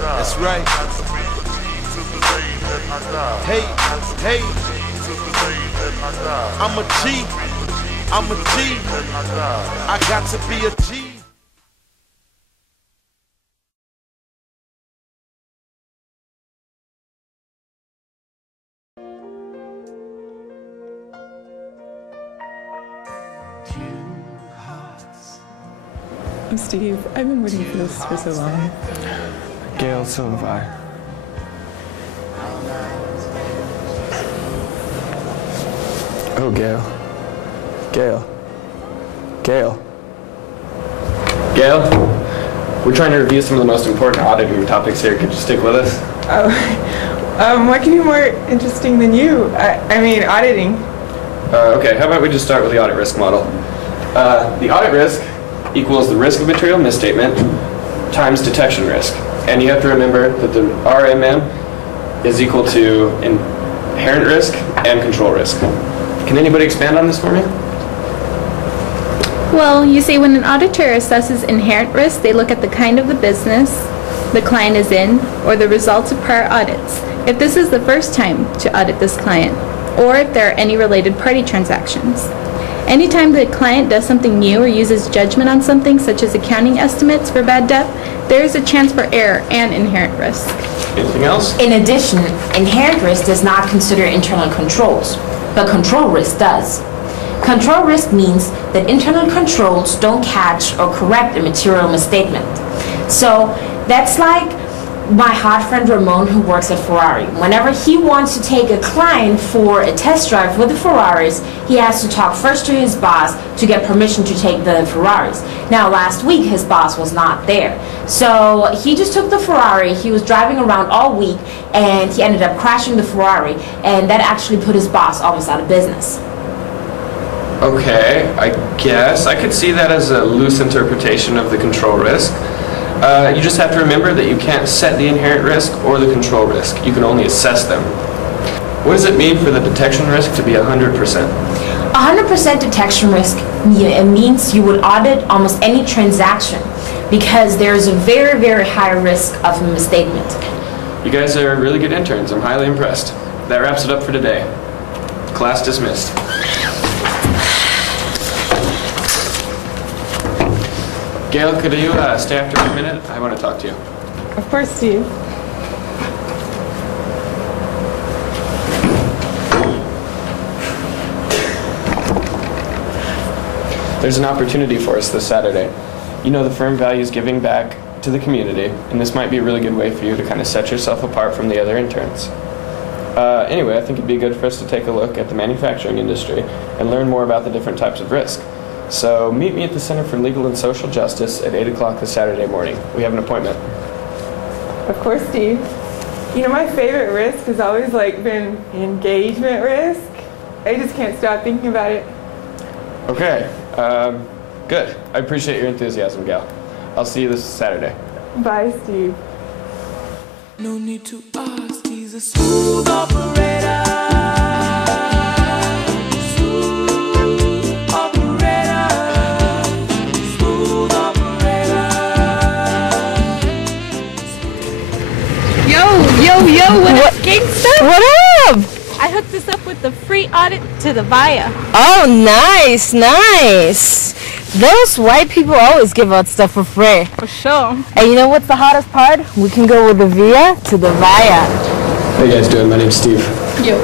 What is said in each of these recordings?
That's right. Hey, hey. I'm a G. I'm a G. I got to be a G. I'm Steve. I've been waiting for this for so long. Gail, so have I. Oh, Gail. Gail. Gail. Gail, we're trying to review some of the most important auditing topics here. Could you stick with us? Oh, what can be more interesting than you? I mean, auditing. Okay, how about we just start with the audit risk model? The audit risk equals the risk of material misstatement times detection risk. And you have to remember that the RMM is equal to inherent risk and control risk. Can anybody expand on this for me? Well, you see, when an auditor assesses inherent risk, they look at the kind of the business the client is in or the results of prior audits. If this is the first time to audit this client, or if there are any related party transactions. Anytime the client does something new or uses judgment on something, such as accounting estimates for bad debt, there is a chance for error and inherent risk. Anything else? In addition, inherent risk does not consider internal controls, but control risk does. Control risk means that internal controls don't catch or correct a material misstatement. So that's like my hot friend Ramon, who works at Ferrari. Whenever he wants to take a client for a test drive with the Ferraris, he has to talk first to his boss to get permission to take the Ferraris. Now, last week, his boss was not there. So he just took the Ferrari, he was driving around all week, and he ended up crashing the Ferrari, and that actually put his boss almost out of business. Okay, I guess I could see that as a loose interpretation of the control risk. You just have to remember that you can't set the inherent risk or the control risk. You can only assess them. What does it mean for the detection risk to be 100%? 100% detection risk means you would audit almost any transaction because there's a very, very high risk of a misstatement. You guys are really good interns. I'm highly impressed. That wraps it up for today. Class dismissed. Gail, could you stay after me a minute? I want to talk to you. Of course, Steve. There's an opportunity for us this Saturday. You know the firm values giving back to the community, and this might be a really good way for you to kind of set yourself apart from the other interns. Anyway, I think it'd be good for us to take a look at the manufacturing industry and learn more about the different types of risk. So meet me at the Center for Legal and Social Justice at 8 o'clock this Saturday morning. We have an appointment. Of course, Steve. You know, my favorite risk has always been engagement risk. I just can't stop thinking about it. Okay, good. I appreciate your enthusiasm, Gal. I'll see you this Saturday. Bye, Steve. No need to ask, he's a smooth operator. Yo, what up, gangsta? What up? I hooked us up with the free audit to the VIA. Oh, nice. Those white people always give out stuff for free. For sure. And you know what's the hottest part? We can go with the VIA to the VIA. How you guys doing? My name's Steve. Yo.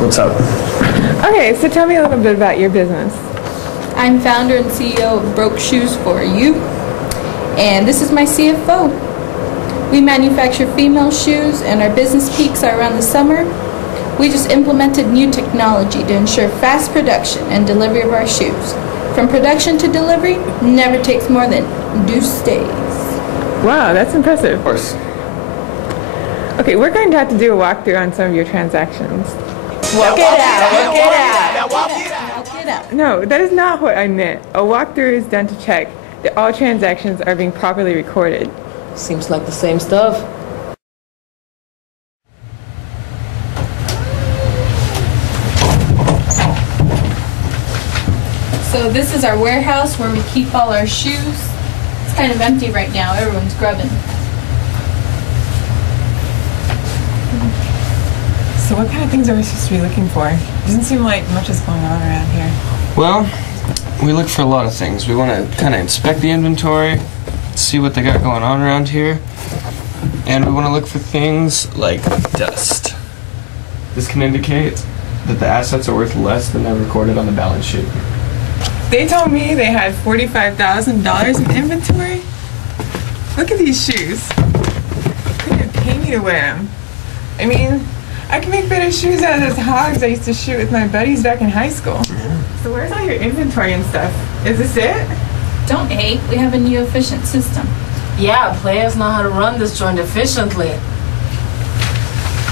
What's up? Okay, so tell me a little bit about your business. I'm founder and CEO of Broke Shoes for You, and this is my CFO. We manufacture female shoes, and our business peaks are around the summer. We just implemented new technology to ensure fast production and delivery of our shoes. From production to delivery never takes more than 2 days. Wow, that's impressive. Of course. Okay, we're going to have to do a walkthrough on some of your transactions. Walk it out. No, that is not what I meant. A walkthrough is done to check that all transactions are being properly recorded. Seems like the same stuff. So this is our warehouse where we keep all our shoes. It's kind of empty right now. Everyone's grubbing. So what kind of things are we supposed to be looking for? Doesn't seem like much is going on around here. Well, we look for a lot of things. We want to kind of inspect the inventory, see what they got going on around here, and we want to look for things like dust. This can indicate that the assets are worth less than they're recorded on the balance sheet. They told me they had $45,000 in inventory. Look at these shoes. Couldn't even pay me to wear them. I mean, I can make better shoes out of those hogs I used to shoot with my buddies back in high school. Yeah. So where's all your inventory and stuff? Is this it? Don't hate. We have a new efficient system. Yeah, players know how to run this joint efficiently.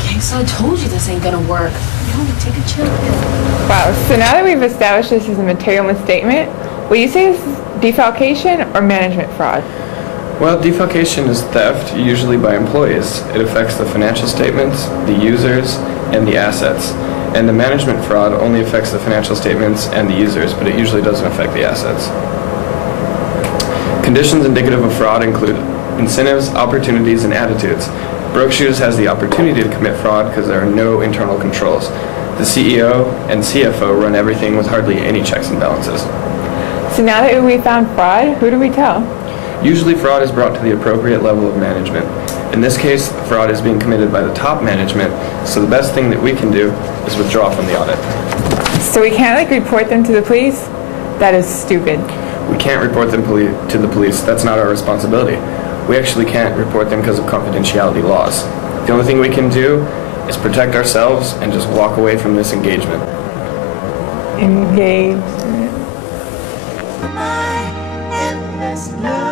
Okay, so I told you this ain't gonna work. No, take a chill pill. Wow, so now that we've established this as a material misstatement, will you say this is defalcation or management fraud? Well, defalcation is theft, usually by employees. It affects the financial statements, the users, and the assets. And the management fraud only affects the financial statements and the users, but it usually doesn't affect the assets. Conditions indicative of fraud include incentives, opportunities, and attitudes. Broke Shooz has the opportunity to commit fraud because there are no internal controls. The CEO and CFO run everything with hardly any checks and balances. So now that we found fraud, who do we tell? Usually fraud is brought to the appropriate level of management. In this case, fraud is being committed by the top management, so the best thing that we can do is withdraw from the audit. So we can't report them to the police? That is stupid. We can't report them to the police. That's not our responsibility. We actually can't report them because of confidentiality laws. The only thing we can do is protect ourselves and just walk away from this engagement. Engagement. My endless love.